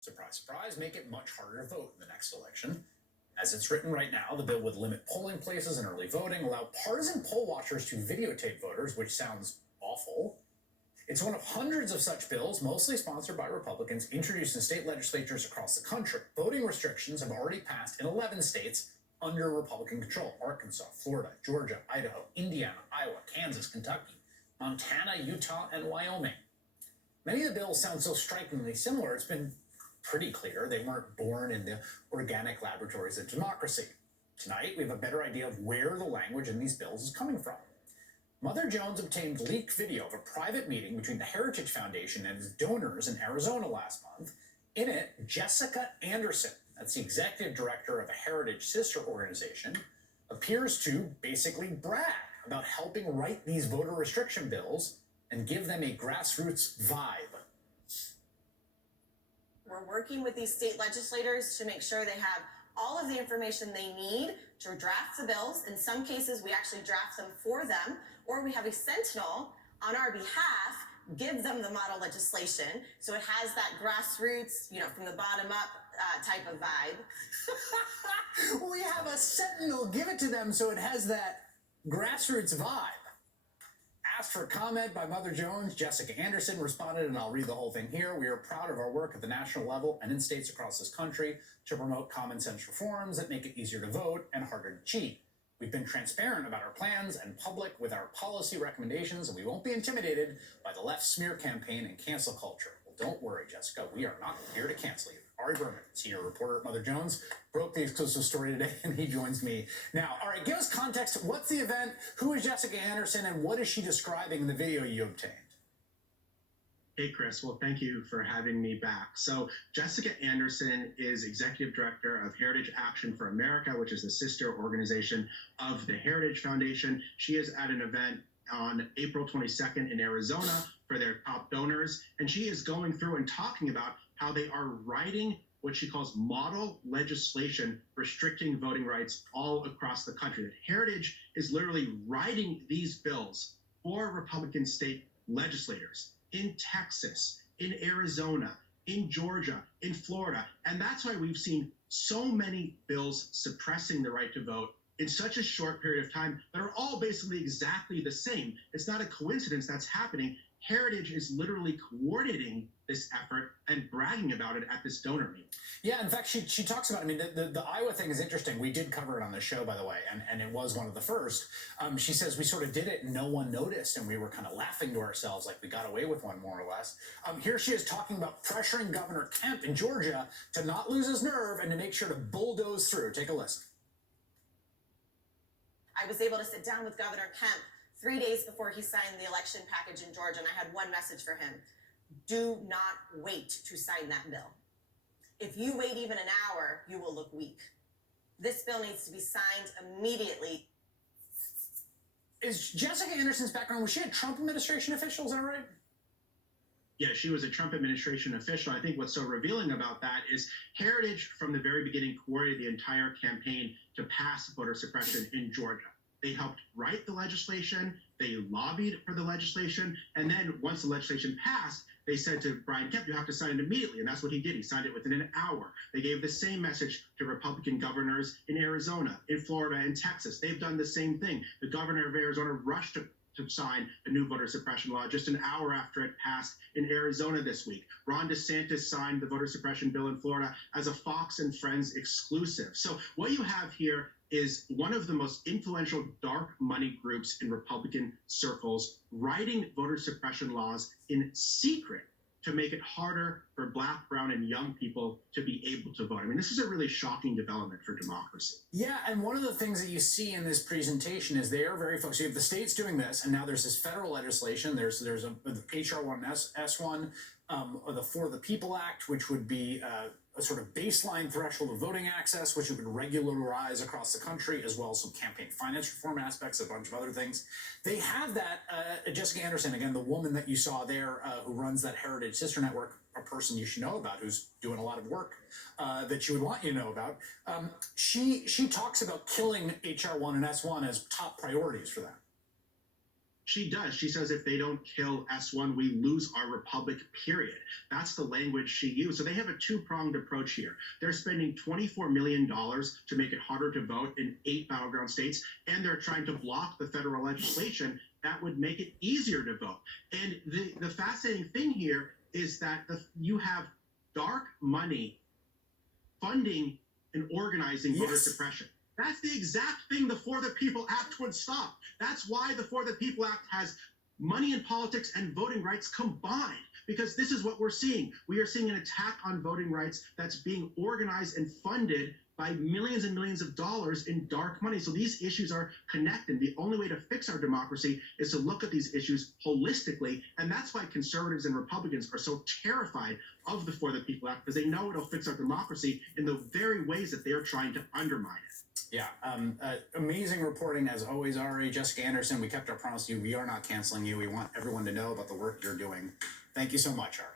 surprise, surprise, make it much harder to vote in the next election. As it's written right now, the bill would limit polling places and early voting, allow partisan poll watchers to videotape voters, which sounds awful. It's one of hundreds of such bills, mostly sponsored by Republicans, introduced in state legislatures across the country. Voting restrictions have already passed in 11 states under Republican control: Arkansas, Florida, Georgia, Idaho, Indiana, Iowa, Kansas, Kentucky, Montana, Utah, and Wyoming. Many of the bills sound so strikingly similar, it's been pretty clear they weren't born in the organic laboratories of democracy. Tonight, we have a better idea of where the language in these bills is coming from. Mother Jones obtained leaked video of a private meeting between the Heritage Foundation and its donors in Arizona last month. In it, Jessica Anderson, that's the executive director of a Heritage sister organization, appears to basically brag about helping write these voter restriction bills and give them a grassroots vibe. We're working with these state legislators to make sure they have all of the information they need to draft the bills. In some cases, we actually draft them for them, or we have a sentinel on our behalf give them the model legislation, so it has that grassroots, from the bottom up type of vibe. We have a sentinel give it to them so it has that grassroots vibe. Asked for comment by Mother Jones, Jessica Anderson responded, and I'll read the whole thing here. We are proud of our work at the national level and in states across this country to promote common sense reforms that make it easier to vote and harder to cheat. We've been transparent about our plans and public with our policy recommendations, and we won't be intimidated by the left smear campaign and cancel culture. Well, don't worry, Jessica. We are not here to cancel you. Ari Berman, senior reporter at Mother Jones, broke the exclusive story today, and he joins me now. All right, give us context. What's the event? Who is Jessica Anderson, and what is she describing in the video you obtained? Hey, Chris. Well, thank you for having me back. So Jessica Anderson is executive director of Heritage Action for America, which is the sister organization of the Heritage Foundation. She is at an event on April 22nd in Arizona for their top donors, and she is going through and talking about how they are writing what she calls model legislation restricting voting rights all across the country. That Heritage is literally writing these bills for Republican state legislators in Texas, in Arizona, in Georgia, in Florida. And that's why we've seen so many bills suppressing the right to vote in such a short period of time that are all basically exactly the same. It's not a coincidence that's happening. Heritage is literally coordinating this effort and bragging about it at this donor meeting. Yeah, in fact, she talks about, the Iowa thing is interesting. We did cover it on the show, by the way, and it was one of the first. She says we sort of did it and no one noticed, and we were kind of laughing to ourselves like we got away with one, more or less. Here she is talking about pressuring Governor Kemp in Georgia to not lose his nerve and to make sure to bulldoze through. Take a listen. I was able to sit down with Governor Kemp 3 days before he signed the election package in Georgia, and I had one message for him: do not wait to sign that bill. If you wait even an hour, you will look weak. This bill needs to be signed immediately. Is Jessica Anderson's background, was she a Trump administration official, is that right? Yeah, she was a Trump administration official. I think what's so revealing about that is Heritage, from the very beginning, coordinated the entire campaign to pass voter suppression in Georgia. They helped write the legislation, they lobbied for the legislation, and then once the legislation passed, they said to Brian Kemp, you have to sign it immediately, and that's what he did. He signed it within an hour. They gave the same message to Republican governors in Arizona, in Florida, and Texas. They've done the same thing. The governor of Arizona rushed to sign a new voter suppression law just an hour after it passed in Arizona this week. Ron DeSantis signed the voter suppression bill in Florida as a Fox and Friends exclusive. So what you have here is one of the most influential dark money groups in Republican circles writing voter suppression laws in secret to make it harder for Black, brown, and young people to be able to vote. This is a really shocking development for democracy. Yeah, and one of the things that you see in this presentation is they are very focused. You have the states doing this, and now there's this federal legislation. There's a HR 1 S1, the For the People Act, which would be a sort of baseline threshold of voting access, which would regularize across the country, as well as some campaign finance reform aspects, a bunch of other things. They have that, Jessica Anderson, again, the woman that you saw there who runs that Heritage Sister Network, a person you should know about who's doing a lot of work that you would want you to know about. She talks about killing HR 1 and S1 as top priorities for them. She does. She says if they don't kill S1, we lose our republic, period. That's the language she used. So they have a two-pronged approach here. They're spending $24 million to make it harder to vote in 8 battleground states, and they're trying to block the federal legislation that would make it easier to vote. And the fascinating thing here is that you have dark money funding and organizing voter suppression. That's the exact thing the For the People Act would stop. That's why the For the People Act has money in politics and voting rights combined, because this is what we're seeing. We are seeing an attack on voting rights that's being organized and funded by millions and millions of dollars in dark money. So these issues are connected. The only way to fix our democracy is to look at these issues holistically. And that's why conservatives and Republicans are so terrified of the For the People Act, because they know it'll fix our democracy in the very ways that they're trying to undermine it. Yeah, amazing reporting as always, Ari. Jessica Anderson, we kept our promise to you. We are not canceling you. We want everyone to know about the work you're doing. Thank you so much, Ari.